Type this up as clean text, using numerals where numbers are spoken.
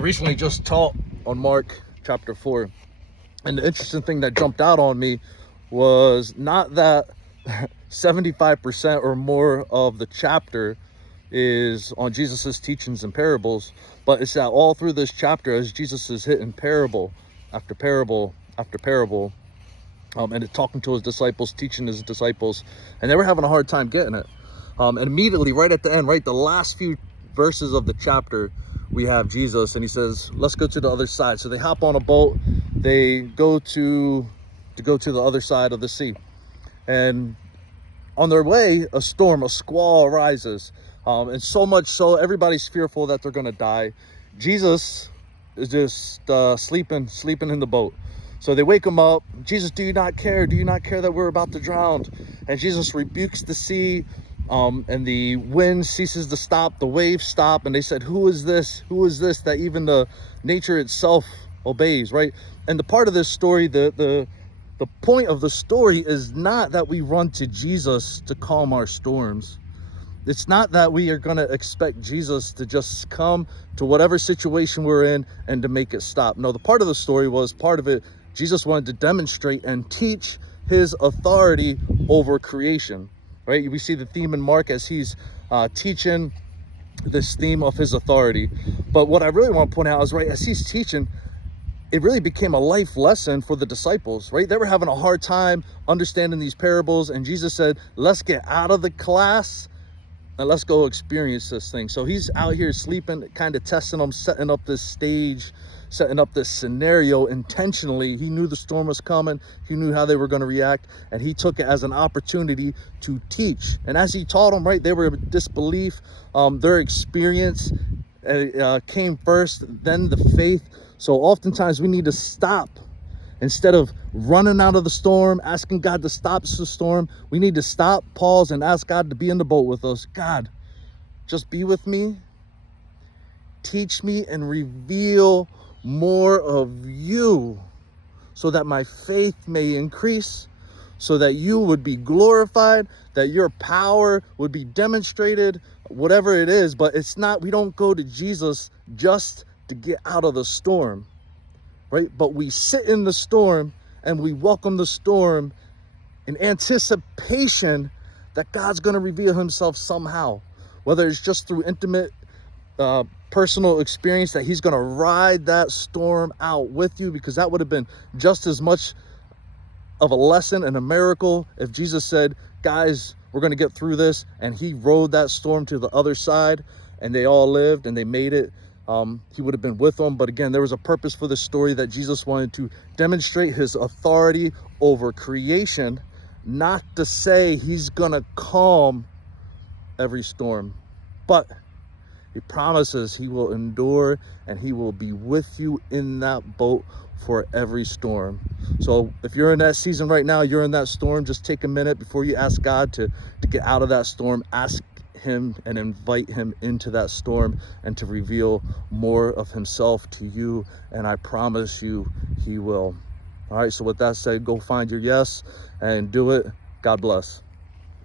recently just taught on Mark chapter 4. And the interesting thing that jumped out on me was not that 75% or more of the chapter is on Jesus's teachings and parables, but it's that all through this chapter, as Jesus is hitting parable after parable after parable, and it's talking to his disciples, teaching his disciples, and they were having a hard time getting it. And immediately, right at the end, right, the last few verses of the chapter, we have Jesus, and he says, let's go to the other side. So they hop on a boat, they go to the other side of the sea. And on their way, a storm, a squall arises. And so much so, everybody's fearful that they're going to die. Jesus is just sleeping in the boat. So they wake him up. Jesus, do you not care? Do you not care that we're about to drown? And Jesus rebukes the sea. And the wind ceases to stop, the waves stop, and they said, who is this? Who is this that even the nature itself obeys, right? And the part of this story, the point of the story is not that we run to Jesus to calm our storms. It's not that we are going to expect Jesus to just come to whatever situation we're in and to make it stop. No, the part of the story was, part of it, Jesus wanted to demonstrate and teach his authority over creation. Right? We see the theme in Mark as he's teaching this theme of his authority. But what I really want to point out is, right, as he's teaching, it really became a life lesson for the disciples, right? They were having a hard time understanding these parables, and Jesus said, let's get out of the class and let's go experience this thing. So he's out here sleeping, kind of testing them, setting up this stage, setting up this scenario intentionally. He knew the storm was coming. He knew how they were going to react, and he took it as an opportunity to teach. And as he taught them, right, they were in disbelief. Their experience came first, then the faith. So oftentimes we need to stop. Instead of running out of the storm, asking God to stop the storm, we need to stop, pause, and ask God to be in the boat with us. God, just be with me. Teach me and reveal more of you so that my faith may increase, so that you would be glorified, that your power would be demonstrated, whatever it is. But it's not, we don't go to Jesus just to get out of the storm, right? But we sit in the storm and we welcome the storm in anticipation that God's going to reveal himself somehow, whether it's just through intimate personal experience, that he's going to ride that storm out with you, because that would have been just as much of a lesson and a miracle if Jesus said, guys, we're going to get through this, and he rode that storm to the other side and they all lived and they made it. He would have been with them. But again, there was a purpose for this story, that Jesus wanted to demonstrate his authority over creation, not to say he's going to calm every storm, but he promises he will endure and he will be with you in that boat for every storm. So if you're in that season right now, you're in that storm, just take a minute before you ask God to get out of that storm. Ask him and invite him into that storm and to reveal more of himself to you. And I promise you, he will. All right, so with that said, go find your yes and do it. God bless.